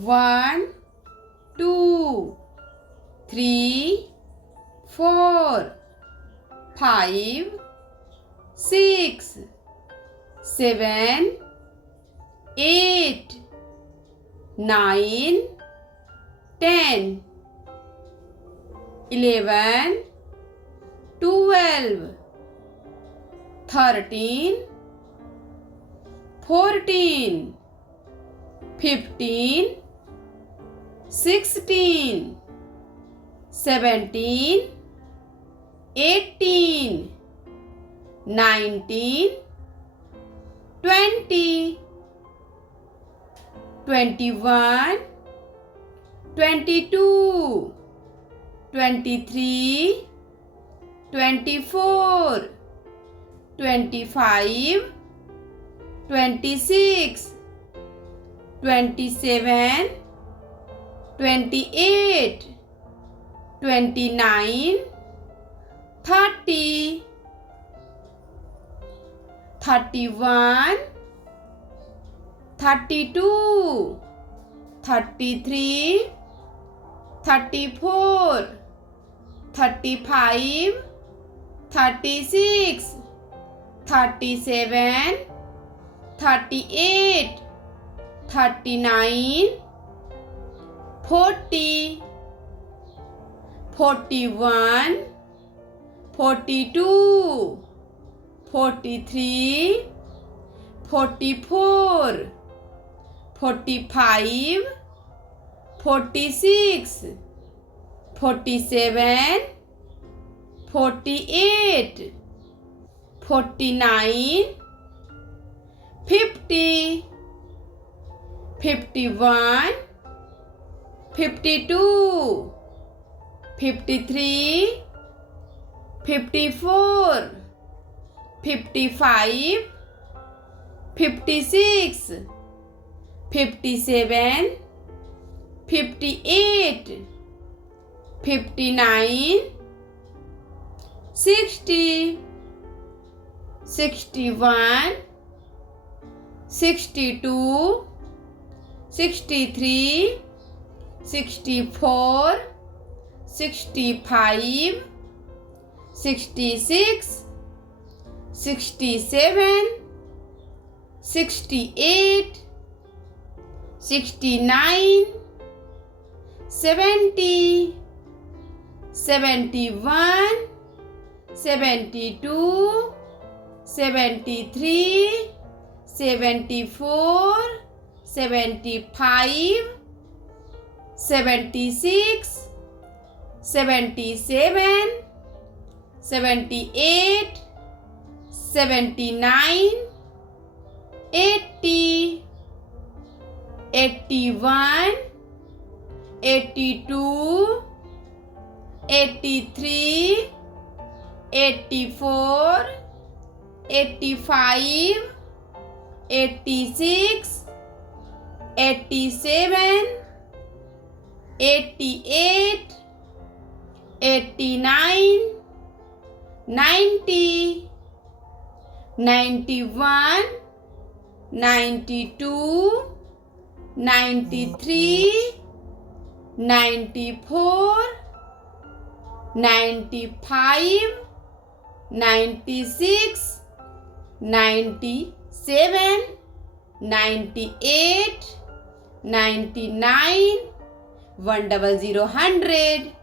1, 2, 3, 4, 5, 6, 7, 8, 9, 10, 11, 12, 13, 14, 15, 16, 17, 18, 19, 20, 21, 22, 23, 24, 25, 26, 27, 28, 29, 30, 31, 32, 33, 34, 35, 36, 37, 38, 39, 40, 41, 42, 43, 44, 45, 46, 47, 48, 49, 50, 51, 52, 53, 54, 55, 56, 57, 58, 59, 60, 61, 62, 63, 64, 65, 66, 67, 68, 69, 70, 71, 72, 73, 74, 75, 76, 77, 78, 79, 80, 81, 82, 83, 84, 85, 86, 87, 88, 89, 90, 91, 92, 93, 94, 95, 96, 97, 98, 99, 100, 100.